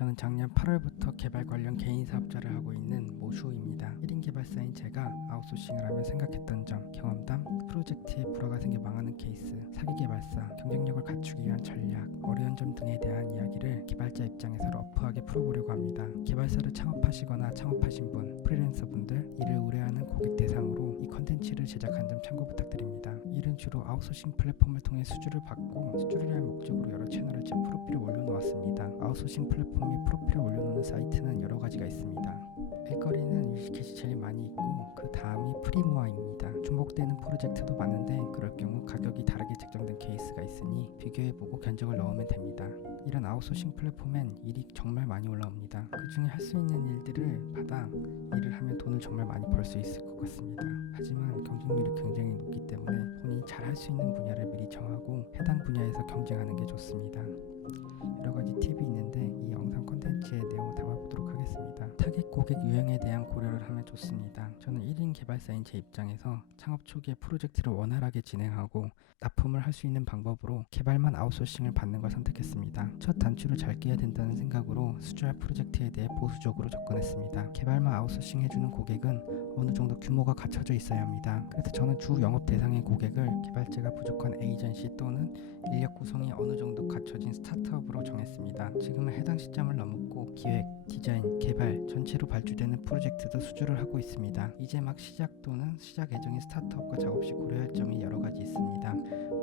저는 작년 8월부터 개발 관련 개인 사업자를 하고 있는 모슈입니다. 1인 개발사인 제가 아웃소싱을 하면 생각했던 점, 경험담, 프로젝트에 불화가 생겨 망하는 케이스, 사기 개발사, 경쟁력을 갖추기 위한 전략, 어려운 점 등에 대한 이야기를 개발자 입장에서 러프하게 풀어보려고 합니다. 개발사를 창업하시거나 창업하신 분, 프리랜서 분들, 이를 의뢰하는 고객 대상으로 이 컨텐츠를 제작한 점 참고 부탁드립니다. 이는 주로 아웃소싱 플랫폼을 통해 수주를 받고 수주를 위한 목적으로 여러 채널에 제 프로필을 올려놓았습니다. 아웃소싱 플랫폼이 프로필을 올려놓는 사이트는 여러 가지가 있습니다. 일거리는 위시캣이 제일 많이 있고 그 다음이 프리모아입니다. 중복되는 프로젝트도 많은데 그럴 경우 가격이 다르게 책정된 케이스가 있으니 비교해보고 견적을 넣으면 됩니다. 이런 아웃소싱 플랫폼엔 일이 정말 많이 올라옵니다. 그 중에 할 수 있는 일들을 받아 일을 하면 돈을 정말 많이 벌 수 있을 것 같습니다. 하지만 경쟁률이 굉장히 높기 때문에 본인이 잘 할 수 있는 분야를 미리 정하고 해당 분야에서 경쟁하는 게 좋습니다. 여러 가지 팁이 있는데 이 영상 콘텐츠의 내용을 담아보도록 하겠습니다. 타겟 고객 유형에 대한 고려를 하면 좋습니다. 저는 1인 개발사인 제 입장에서 창업 초기에 프로젝트를 원활하게 진행하고 납품을 할 수 있는 방법으로 개발만 아웃소싱을 받는 걸 선택했습니다. 첫 단추를 잘 끼야 된다는 생각으로 수주할 프로젝트에 대해 보수적으로 접근했습니다. 개발만 아웃소싱 해주는 고객은 어느 정도 규모가 갖춰져 있어야 합니다. 그래서 저는 주 영업 대상의 고객을 개발자가 부족한 에이전시 또는 인력 구성이 어느 정도 갖춰진 스타트업으로 정했습니다. 지금은 해당 시점을 넘었고 기획, 디자인, 개발 전체로 발주되는 프로젝트도 수주를 하고 있습니다. 이제 막 시작 또는 시작 예정인 스타트업과 작업 시 고려할 점이 여러 가지 있습니다.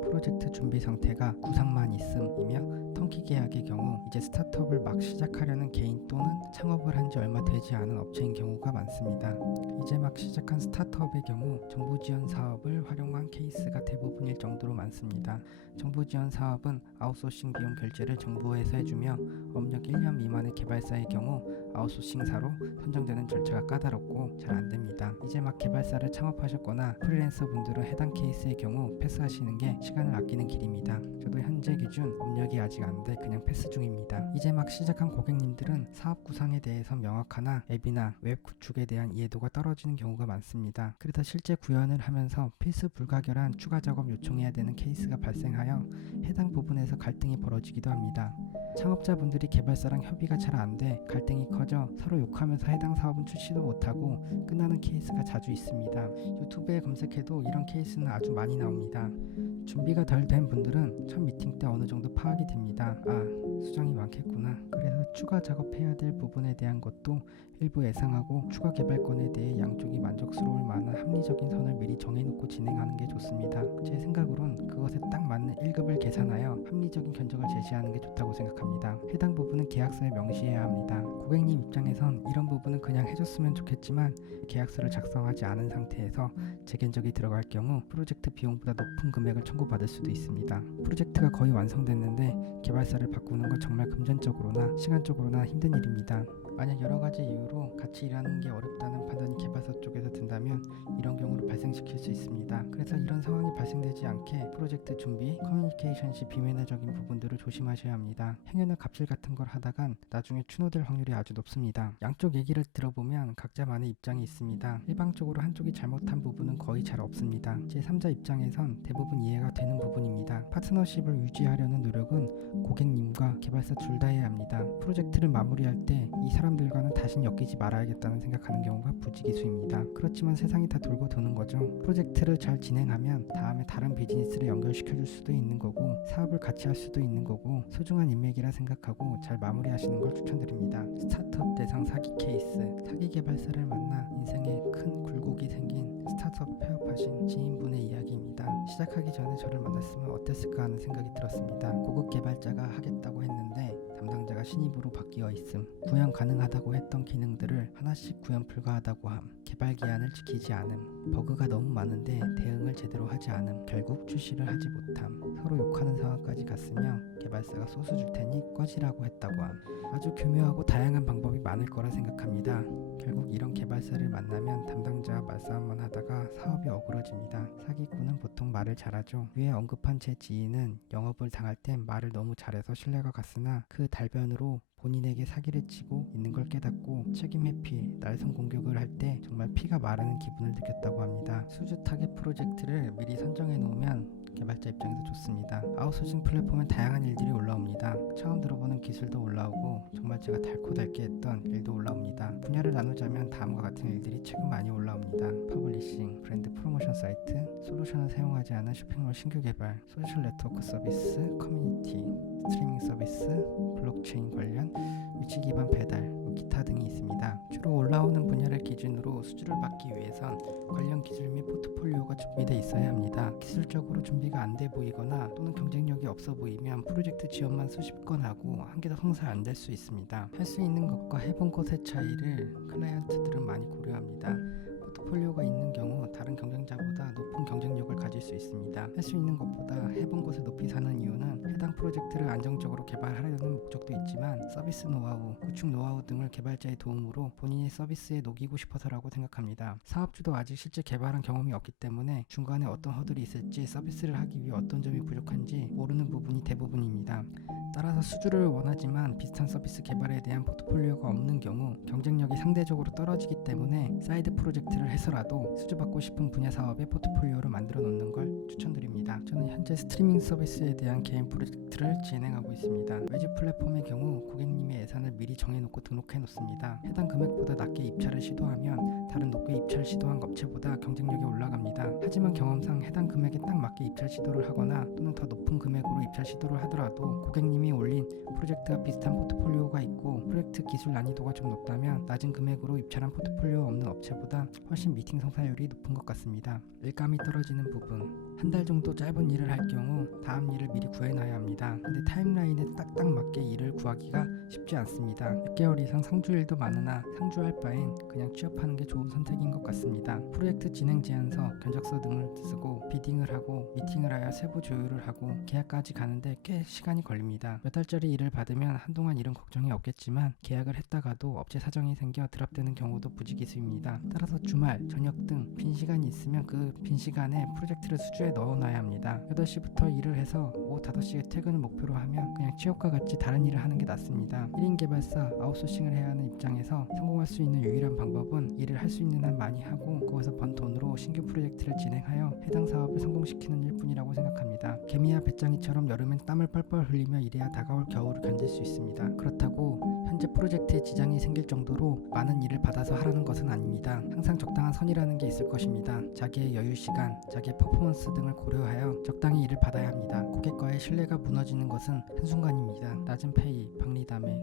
프로젝트 준비 상태가 구상만 있음이며 턴키 계약의 경우 이제 스타트업을 막 시작하려는 개인 또는 창업을 한 지 얼마 되지 않은 업체인 경우가 많습니다. 이제 막 시작한 스타트업의 경우 정부 지원 사업을 활용한 케이스가 대부분일 정도로 많습니다. 정부 지원 사업은 아웃소싱 비용 결제를 정부에서 해주며 업력 1년 미만의 개발사의 경우 아웃소싱사로 선정되는 절차가 까다롭고 잘 안됩니다. 이제 막 개발사를 창업하셨거나 프리랜서 분들은 해당 케이스의 경우 패스하시는 게 시간을 아끼는 길입니다. 저도 현재 기준 업력이 아직 안 돼 그냥 패스 중입니다. 이제 막 시작한 고객님들은 사업 구상에 대해서 명확하나 앱이나 웹 구축에 대한 이해도가 떨어지는 경우가 많습니다. 그래서 실제 구현을 하면서 필수 불가결한 추가 작업 요청해야 되는 케이스가 발생하여 해당 부분에서 갈등이 벌어지기도 합니다. 창업자분들이 개발사랑 협의가 잘 안 돼 갈등이 커져 서로 욕하면서 해당 사업은 출시도 못하고 끝나는 케이스가 자주 있습니다. 유튜브에 검색해도 이런 케이스는 아주 많이 나옵니다. 준비가 덜 된 분들은 첫 미팅 때 어느 정도 파악이 됩니다. 아, 수정이 많겠구나. 그래서 추가 작업해야 될 부분에 대한 것도 일부 예상하고 추가 개발권에 대해 양쪽이 만족스러울 만한 합리적인 선을 미리 정해놓고 진행하는 게 좋습니다. 제 생각으론 그것에 딱 맞는 1급을 계산하여 합리적인 견적을 제시하는 게 좋다고 생각합니다. 해당 부분은 계약서에 명시해야 합니다. 고객님 입장에선 이런 부분은 그냥 해줬으면 좋겠지만 계약서를 작성하지 않은 상태에서 재견적이 들어갈 경우 프로젝트 비용보다 높은 금액을 청구받을 수도 있습니다. 프로젝트가 거의 완성됐는데 개발사를 바꾸는 건 정말 금전적으로나 시간적으로나 힘든 일입니다. 만약 여러 가지 이유로 같이 일하는 게 어렵다는 판단이 개발사 쪽에서 든다면 이런 경우를 발생시킬 수 있습니다. 그래서 이런 상황이 발생되지 않게 프로젝트 준비, 커뮤니케이션 시 비매너적인 부분들을 조심하셔야 합니다. 행여나 갑질 같은 걸 하다간 나중에 추노될 확률이 아주 높습니다. 양쪽 얘기를 들어보면 각자만의 입장이 있습니다. 일방적으로 한쪽이 잘못한 부분은 거의 잘 없습니다. 제3자 입장에선 대부분 이해가 되는 부분입니다. 파트너십을 유지하려는 노력은 고객님과 개발사 둘 다 해야 합니다. 프로젝트를 마무리할 때 이 사람들과는 다신 엮이지 말아야겠다는 생각하는 경우가 부지기수입니다. 그렇지만 세상이 다 돌고 도는 거죠. 프로젝트를 잘 진행하면 다음에 다른 비즈니스를 연결시켜줄 수도 있는 거고 사업을 같이 할 수도 있는 거고 소중한 인맥이라 생각하고 잘 마무리하시는 걸 추천드립니다. 스타트업 대상 사기 케이스, 사기 개발사를 만나 인생에 큰 굴곡이 생긴 스타트업 폐업하신 지인분의 이야기입니다. 시작하기 전에 저를 만났으면 어땠을까 하는 생각이 들었습니다. 고급 개발자가 하겠다고 했는데 담당자가 신입으로 바뀌어 있음. 구현 가능하다고 했던 기능들을 하나씩 구현 불가하다고 함. 개발 기한을 지키지 않음. 버그가 너무 많은데 대응을 제대로 하지 않음. 결국 출시를 하지 못함. 서로 욕하는 상황까지 갔으며 개발사가 소스 줄 테니 꺼지라고 했다고 함. 아주 교묘하고 다양한 방법이 많을 거라 생각합니다. 결국 이런 개발사를 만나면 담당자와 말싸움만 하다가 사업이 어그러집니다. 사기꾼은 보통 말을 잘하죠. 위에 언급한 제 지인은 영업을 당할 땐 말을 너무 잘해서 신뢰가 갔으나 그 달변으로 본인에게 사기를 치고 있는 걸 깨닫고 책임 회피, 날선 공격을 할 때 정말 피가 마르는 기분을 느꼈다고 합니다. 수주 타겟 프로젝트를 미리 선정해 놓으면 개발자 입장에서 좋습니다. 아웃소싱 플랫폼엔 다양한 일들이 올라옵니다. 처음 들어보는 기술도 올라오고 정말 제가 달고 닳게 했던 일도 올라옵니다. 분야를 나누자면 다음과 같은 일들이 최근 많이 올라옵니다. 퍼블리싱, 브랜드 프로모션 사이트, 솔루션을 사용하지 않은 쇼핑몰 신규 개발, 소셜 네트워크 서비스, 커뮤니티, 스트리밍 서비스, 블록체인 관련, 위치 기반 배달, 기타 등이 있습니다. 주로 올라오는 분야를 기준으로 수주를 받기 위해선 관련 기술 및 포트폴리오가 준비되어 있어야 합니다. 기술적으로 준비가 안 돼 보이거나 또는 경쟁력이 없어 보이면 프로젝트 지원만 수십 건 하고 한 개도 성사 안 될 수 있습니다. 할 수 있는 것과 해본 것의 차이를 클라이언트들은 많이 고려합니다. 포트폴리오가 있는 경우 다른 경쟁자보다 높은 경쟁력을 가질 수 있습니다. 할 수 있는 것보다 해본 것을 높이 사는 이유는 해당 프로젝트를 안정적으로 개발하려는 목적도 있지만 서비스 노하우, 구축 노하우 등을 개발자의 도움으로 본인의 서비스에 녹이고 싶어서라고 생각합니다. 사업주도 아직 실제 개발한 경험이 없기 때문에 중간에 어떤 허들이 있을지 서비스를 하기 위해 어떤 점이 부족한지 모르는 부분이 대부분입니다. 따라서 수주를 원하지만 비슷한 서비스 개발에 대한 포트폴리오가 없는 경우 경쟁력이 상대적으로 떨어지기 때문에 사이드 프로젝트를 해서라도 수주받고 싶은 분야 사업의 포트폴리오를 만들어 놓는 걸 추천드립니다. 저는 현재 스트리밍 서비스에 대한 개인 프로젝트를 진행하고 있습니다. 외주 플랫폼의 경우 고객님의 예산을 미리 정해놓고 등록해 놓습니다. 해당 금액보다 낮게 입찰을 시도하면 다른 높게 입찰 시도한 업체보다 경쟁력이 올라갑니다. 하지만 경험상 해당 금액에 딱 맞게 입찰 시도를 하거나 또는 더 높은 금액으로 입찰 시도를 하더라도 고객님이 올린 프로젝트와 비슷한 포트폴리오가 있고 프로젝트 기술 난이도가 좀 높다면 낮은 금액으로 입찰한 포트폴리오 없는 업체보다 훨씬 미팅 성사율이 높은 것 같습니다. 일감이 떨어지는 부분, 한 달 정도 짧은 일을 할 경우 다음 일을 미리 구해놔야 합니다. 근데 타임라인에 딱딱 맞게 일을 구하기가 쉽지 않습니다. 6개월 이상 상주일도 많으나 상주할 바엔 그냥 취업하는 게 좋은 선택인 것 같습니다. 프로젝트 진행 제안서, 견적서 등을 쓰고 비딩을 하고 미팅을 하여 세부 조율을 하고 계약까지 가는데 꽤 시간이 걸립니다. 몇 달짜리 일을 받으면 한동안 일은 걱정이 없겠지만 계약을 했다가도 업체 사정이 생겨 드랍되는 경우도 부지기수입니다. 따라서 주말, 저녁 등 빈 시간이 있으면 그 빈 시간에 프로젝트를 수주에 넣어놔야 합니다. 8시부터 일을 해서 오후 5시에 퇴근을 목표로 하면 그냥 취업과 같이 다른 일을 하는 게 낫습니다. 1인 개발사, 아웃소싱을 해야 하는 입장에서 성공할 수 있는 유일한 방법은 일을 할 수 있는 한 많이 하고 거기서 번 돈으로 신규 프로젝트를 진행하여 해당 사업을 성공시키는 일뿐이라고 생각합니다. 개미와 배짱이처럼 여름엔 땀을 뻘뻘 흘리며 일해야 다가올 겨울을 견딜 수 있습니다. 그렇다고 현재 프로젝트에 지장이 생길 정도로 많은 일을 받아서 하라는 것은 아닙니다. 항상 적당한 선이라는 게 있을 것입니다. 자기의 여유 시간, 자기의 퍼포먼스 등을 고려하여 적당히 일을 받아야 합니다. 고객과의 신뢰가 무너지는 것은 한순간입니다. 낮은 페이, 박리담회,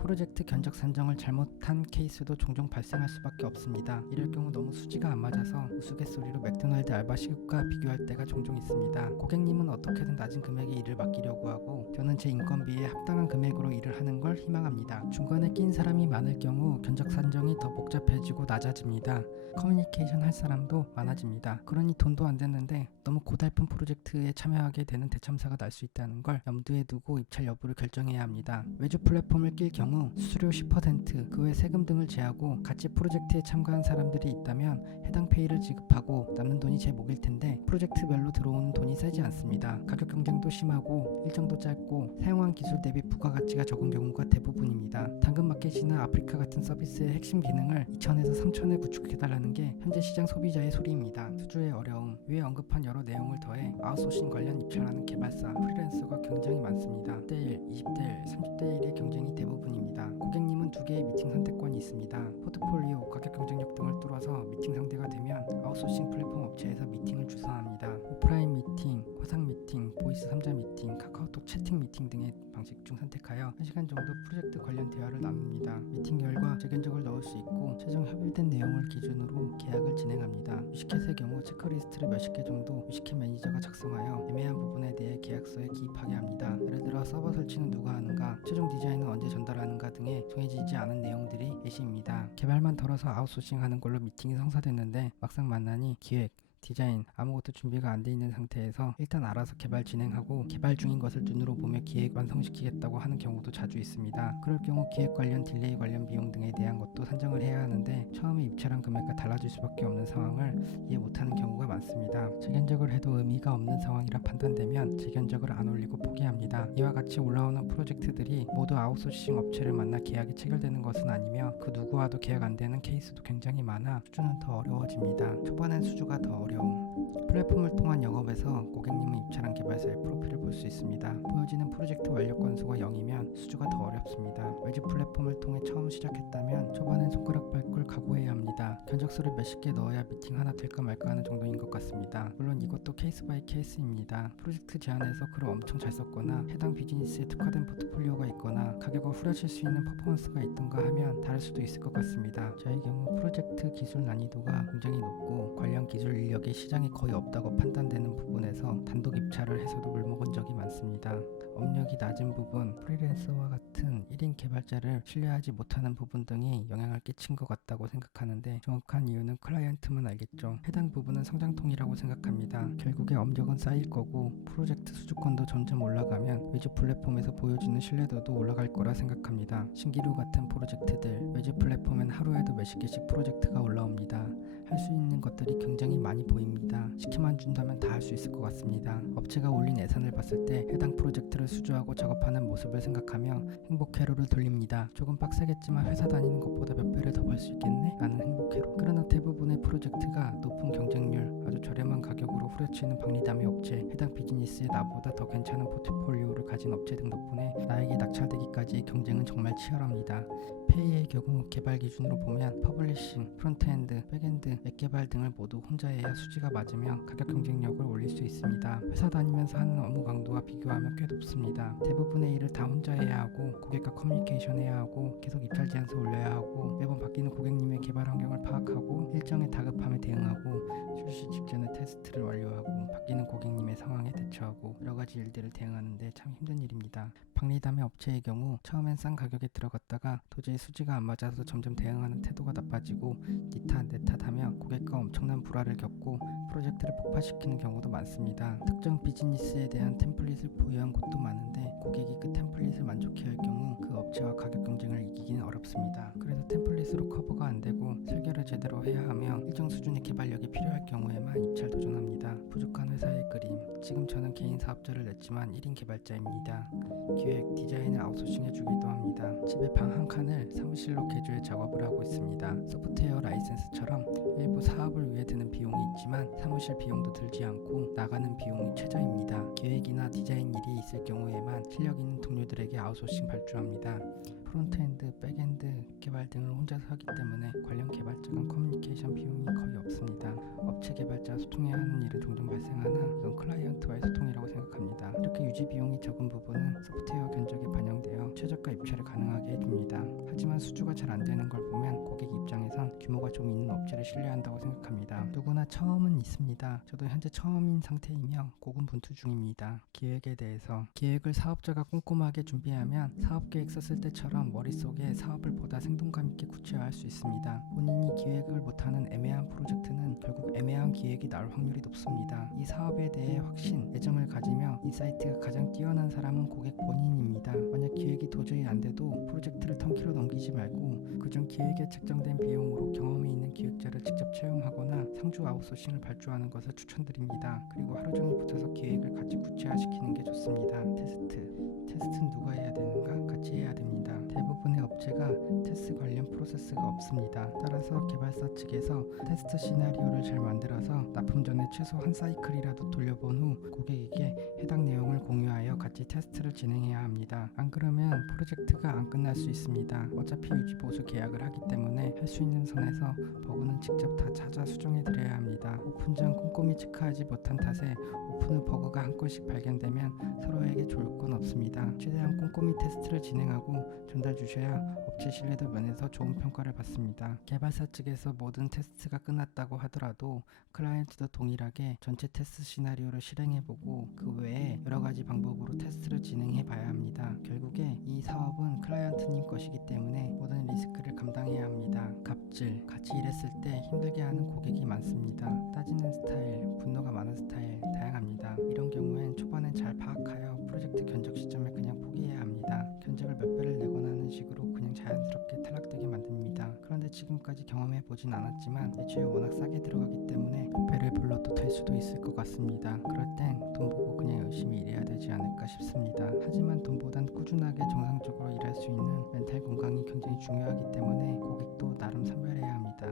프로젝트 견적 산정을 잘못한 케이스도 종종 발생할 수밖에 없습니다. 이럴 경우 너무 수지가 안 맞아서 우스갯소리로 맥도날드 알바 시급과 비교할 때가 종종 있습니다. 고객님은 어떻게든 낮은 금액의 일을 맡기려고 하고 저는 제 인건비에 합당한 금액으로 일을 하는 걸 희망합니다. 중간에 낀 사람이 많을 경우 견적 산정이 더 복잡해지고 낮아집니다. 커뮤니케이션 할 사람도 많아집니다. 그러니 돈도 안 됐는데 너무 고달픈 프로젝트에 참여하게 되는 대참사가 날 수 있다는 걸 염두에 두고 입찰 여부를 결정해야 합니다. 외주 플랫폼을 낄 경우 수수료 10%, 그 외 세금 등을 제하고 같이 프로젝트에 참가한 사람들이 있다면 해당 페이를 지급하고 남는 돈이 제 몫일 텐데 프로젝트별로 들어오는 돈이 세지 않습니다. 가격 경쟁도 심하고 일정도 짧고 사용한 기술 대비 부가가치가 적은 경우가 대부분입니다. 당근마켓이나 아프리카 같은 서비스의 핵심 기능을 2천에서 3천에 구축해달라는 게 현재 시장 소비자의 소리입니다. 수주의 어려움, 위에 언급한 여러 내용을 더해 아웃소싱 관련 입찰하는 개발사, 프리랜서가 굉장히 많습니다. 10대1, 20대1, 30대1의 경쟁이 대부분입니다. 고객님은 2개의 미팅 선택권이 있습니다. 포트폴리오, 가격 경쟁력 등을 뚫어서 미팅 상대가 되면 아웃소싱 플랫폼 업체에서 미팅을 주선합니다. 오프라인 미팅, 화상 미팅, 보이스 3자 미팅, 카카오톡 채팅 미팅 등의 방식 중 선택하여 1시간 정도 프로젝트 관련 대화를 나눕니다. 미팅 결과 재견적을 넣을 수 있고 최종 협의된 내용을 기준으로 계약을 진행합니다. 유식캣의 경우 체크리스트를 몇십 개 정도 유식캣 매니저가 작성하여 애매한 부분에 대해 계약서에 기입하게 합니다. 예를 들어 서버 설치는 누가 하는가, 최종 디자인은 언제 전달하는가 등의 정해지지 않은 내용들이 예시입니다. 개발만 덜어서 아웃소싱 하는 걸로 미팅이 성사됐는데 막상 만나니 기획, 디자인 아무것도 준비가 안 돼 있는 상태에서 일단 알아서 개발 진행하고 개발 중인 것을 눈으로 보며 기획 완성시키겠다고 하는 경우도 자주 있습니다. 그럴 경우 기획 관련 딜레이 관련 비용 등에 대한 것도 산정을 해야 하는데 처음에 입찰한 금액과 달라질 수밖에 없는 상황을 이해 못하는 경우가 많습니다. 재견적을 해도 의미가 없는 상황이라 판단되면 재견적을 안 올리고 포기합니다. 이와 같이 올라오는 프로젝트들이 모두 아웃소싱 업체를 만나 계약이 체결되는 것은 아니며 그 누구와도 계약 안 되는 케이스도 굉장히 많아 수주는 더 어려워집니다. 초반엔 수주가 더 어려워 어려움. 플랫폼을 통한 영업에서 고객님은 입찰한 개발사의 프로필을 볼 수 있습니다. 보여지는 프로젝트 완료 건수가 0이면 수주가 더 어렵습니다. 외주 플랫폼을 통해 처음 시작했다면 초반엔 손가락 밟고 각오해야 합니다. 견적서를 몇십 개 넣어야 미팅 하나 될까 말까 하는 정도인 것 같습니다. 물론 이것도 케이스 바이 케이스입니다. 프로젝트 제안에서 글을 엄청 잘 썼거나 해당 비즈니스에 특화된 포트폴리오가 있거나 가격을 후려칠 수 있는 퍼포먼스가 있던가 하면 다를 수도 있을 것 같습니다. 저의 경우 프로젝트 기술 난이도가 굉장히 높고 관련 기술 인력이 시장에 거의 없다고 판단되는 부분에서 단독 입찰을 해서도 물먹은 적이 많습니다. 업력이 낮은 부분, 프리랜서와 같은 1인 개발자를 신뢰하지 못하는 부분 등이 영향을 끼친 것 같다고 생각하는데 정확한 이유는 클라이언트만 알겠죠. 해당 부분은 성장통이라고 생각합니다. 결국에 업력은 쌓일 거고 프로젝트 수주권도 점점 올라가면 외주 플랫폼에서 보여주는 신뢰도도 올라갈 거라 생각합니다. 신기루 같은 프로젝트들, 외주 플랫폼엔 하루에도 몇십 개씩 프로젝트가 올라옵니다. 할 수 있는 것들이 굉장히 많이 보입니다. 시키만 준다면 다 할 수 있을 것 같습니다. 업체가 올린 예산을 봤을 때 해당 프로젝트를 수주하고 작업하는 모습을 생각하며 행복 회로를 돌립니다. 조금 빡세겠지만 회사 다니는 것보다 몇 배를 더 벌 수 있겠네? 라는 행복 회로. 그러나 대부분의 프로젝트가 높은 경쟁률, 아주 저렴한 가격으로 후려치는 박리담의 업체, 해당 비즈니스에 나보다 더 괜찮은 포트폴리오를 가진 업체 등 덕분에 나에게 낙찰되기까지 경쟁은 정말 치열합니다. 페이의 경우 개발 기준으로 보면 퍼블리싱, 프론트엔드, 백엔드, 앱 개발 등을 모두 혼자 해야 수지가 맞으며 가격 경쟁력을 올릴 수 있습니다. 회사 다니면서 하는 업무 강도와 비교하면 꽤 높습니다. 대부분의 일을 다 혼자 해야 하고 고객과 커뮤니케이션 해야 하고 계속 입찰 제안서 올려야 하고 매번 바뀌는 고객님의 개발 환경을 파악하고 일정의 다급함에 대응하고 출시 직전에 테스트를 완료하고 바뀌는 고객님의 상황에 대처하고 여러 가지 일들을 대응하는데 참 힘든 일입니다. 박리담의 업체의 경우 처음엔 싼 가격에 들어갔다가 도저히 수지가 안 맞아서 점점 대응하는 태도가 나빠지고 니 탓 내 탓하며 고객과 엄청난 불화를 겪고 프로젝트를 폭파시키는 경우도 많습니다. 특정 비즈니스에 대한 템플릿을 보유한 곳도 많은데 고객이 그 템플릿을 만족해야 할 경우 그 업체와 가격 경쟁을 이기기는 어렵습니다. 그래서 템플릿으로 커버가 안 되고 설계를 제대로 해야 하며 일정 수준의 개발력이 필요할 경우에만 입찰 도전합니다. 부족한 회사의 그림. 지금 저는 개인 사업자를 냈지만 1인 개발자입니다. 기획, 디자인을 아웃소싱 해주기도 합니다. 집에 방 한 칸을 사무실로 개조해 작업을 하고 있습니다. 소프트웨어 라이센스처럼 일부 사업을 위해 드는 비용이 있지만 사무실 비용도 들지 않고 나가는 비용이 최저입니다. 계획이나 디자인 일이 있을 경우에만 실력 있는 동료들에게 아웃소싱 발주합니다. 프론트엔드, 백엔드 개발 등을 혼자서 하기 때문에 관련 개발자 간 커뮤니케이션 비용이 거의 없습니다. 업체 개발자와 소통해야 하는 일은 종종 발생하나 이건 클라이언트와의 소통이라고 생각합니다. 이렇게 유지 비용이 적은 부분은 소프트웨어 견적에 반영되어 최저가 입찰을 가능하게 해줍니다. 하지만 수주가 잘 안되는 걸 보면 고객 입장에선 규모가 좀 있는 업체를 신뢰한다고 생각합니다. 누구나 처음은 있습니다. 저도 현재 처음인 상태이며 고군분투 중입니다. 기획에 대해서 계획을 사업자가 꼼꼼하게 준비하면 사업계획 썼을 때처럼 머릿속에 사업을 보다 생동감 있게 구체화할 수 있습니다. 본인이 기획을 못하는 애매한 프로젝트는 결국 애매한 기획이 나올 확률이 높습니다. 이 사업에 대해 확신, 애정을 가지며 인사이트가 가장 뛰어난 사람은 고객 본인입니다. 만약 기획이 도저히 안 돼도 프로젝트를 턴키로 넘기지 말고 그중 기획에 책정된 비용으로 경험이 있는 기획자를 직접 채용하거나 상주 아웃소싱을 발주하는 것을 추천드립니다. 그리고 하루 종일 붙어서 기획을 같이 구체화시키는 게 좋습니다. 테스트는 누가 해야 되는가? 같이 해야 됩니다. 대부분의 업체가 테스트 관련 프로세스가 없습니다. 따라서 개발사 측에서 테스트 시나리오를 잘 만들어서 납품 전에 최소 한 사이클이라도 돌려본 후 고객에게 해당 내용을 공유하여 같이 테스트를 진행해야 합니다. 안 그러면 프로젝트가 안 끝날 수 있습니다. 어차피 유지보수 계약을 하기 때문에 할 수 있는 선에서 버그는 직접 다 찾아 수정해 드려야 합니다. 오픈 전 꼼꼼히 체크하지 못한 탓에 오픈 후 버그가 한 건씩 발견되면 서로에게 좋을 건 없습니다. 최대한 꼼꼼히 테스트를 진행하고 전달 주셔야 업체 신뢰도 면에서 좋은 평가를 받습니다. 개발사 측에서 모든 테스트가 끝났다고 하더라도 클라이언트도 동일하게 전체 테스트 시나리오를 실행해보고 그 외에 여러 가지 방법으로 테스트를 진행해봐야 합니다. 결국에 이 사업은 클라이언트님 것이기 때문에 모든 리스크를 감당해야 합니다. 갑질, 같이 일했을 때 힘들게 하는 고객이 많습니다. 따지는 스타일, 분노가 많은 스타일 다양합니다. 이런 경우엔 초반엔 잘 파악하여 프로젝트 견적 시점에 그냥 포기해야 합니다. 견적을 몇 배를 내거나 하는 식으로 그냥 자연스럽게 탈락되게 만듭니다. 그런데 지금까지 경험해보진 않았지만 애초에 워낙 싸게 들어가기 때문에 배를 불러도 될 수도 있을 것 같습니다. 그럴 땐 돈 보고 그냥 열심히 일해야 되지 않을까 싶습니다. 하지만 돈보단 꾸준하게 정상적으로 일할 수 있는 멘탈 건강이 굉장히 중요하기 때문에 고객도 나름 선별해야 합니다.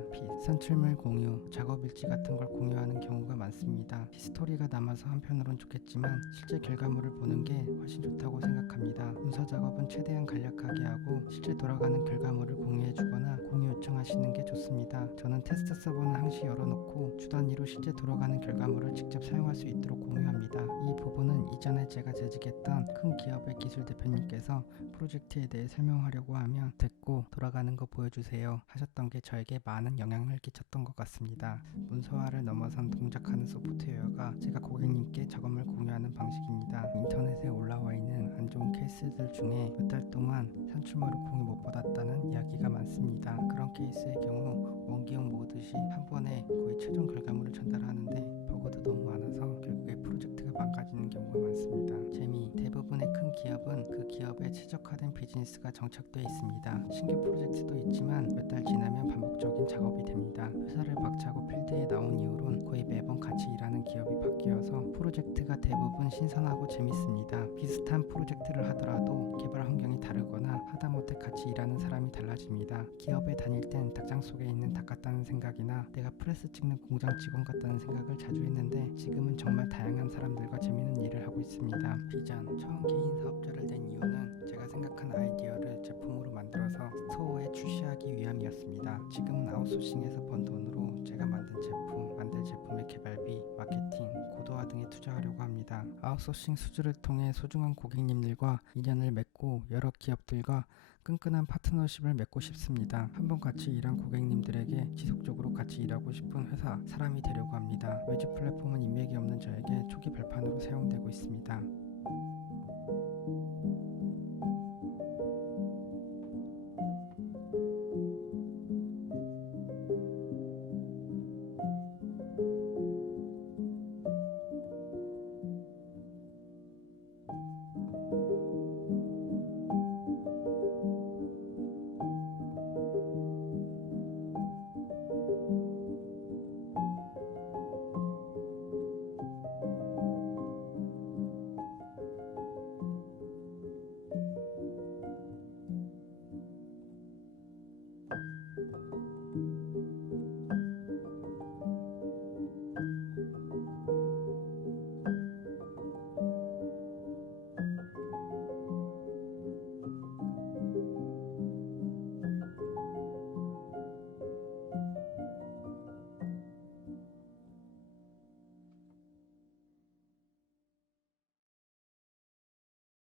산출물 공유, 작업 일지 같은 걸 공유하는 경우가 많습니다. 히스토리가 남아서 한편으론 좋겠지만 실제 결과물을 보는 게 훨씬 좋다고 생각합니다. 문서 작업은 최대한 간략하게 하고 실제 돌아가는 결과물을 공유해주거나 공유 요청하시는 게 좋습니다. 저는 테스트 서버는 항시 열어놓고 주 단위로 실제 돌아가는 결과물을 직접 사용할 수 있도록 공유합니다. 이 부분은 이전에 제가 재직했던 큰 기업의 기술 대표님께서 프로젝트에 대해 설명하려고 하면 됐고 돌아가는 거 보여주세요 하셨던 게 저에게 많은 영향을 끼쳤던 것 같습니다. 문서화를 넘어선 동작하는 소프트웨어가 제가 고객님께 작업을 공유하는 방식입니다. 인터넷에 올라와 있는 안 좋은 케이스들 중에 몇 달 동안 산출물을 공유 못 받았다는 이야기가 많습니다. 그런 케이스의 경우 원기용 모으듯이 한 번에 거의 최종 결과물을 전달하는데 버그도 너무 많아서 결국에 프로젝트가 망가지는 경우가 많습니다. 대부분의 큰 기업은 그 기업에 최적화된 비즈니스가 정착되어 있습니다. 신규 프로젝트도 있지만 몇 달 지나면 반복적인 작업이 됩니다. 회사를 박차고 필드에 나온 이후론 거의 매번 같이 일하는 기업이 바뀌어서 프로젝트가 대부분 신선하고 재밌습니다. 비슷한 프로젝트를 하더라도 개발 환경이 다르거나 하다못해 같이 일하는 사람이 달라집니다. 기업에 다닐 땐 닭장 속에 있는 닭 같다는 생각이나 내가 프레스 찍는 공장 직원 같다는 생각을 자주 했는데 지금은 정말 다양한 사람들과 재밌는 일을 하고 있습니다. 비전, 처음 개인 사업자를 낸 이유는 제가 생각한 아이디어를 제품으로 만들어서 스토어에 출시하기 위함이었습니다. 지금은 아웃소싱에서 번 돈으로 제가 만들 제품의 개발비, 마케팅, 고도화 등에 투자하려고 합니다. 아웃소싱 수주를 통해 소중한 고객님들과 인연을 맺고 여러 기업들과 끈끈한 파트너십을 맺고 싶습니다. 한번 같이 일한 고객님들에게 지속적으로 같이 일하고 싶은 회사, 사람이 되려고 합니다. 외주 플랫폼은 인맥이 없는 저에게 초기 발판으로 사용되고 있습니다.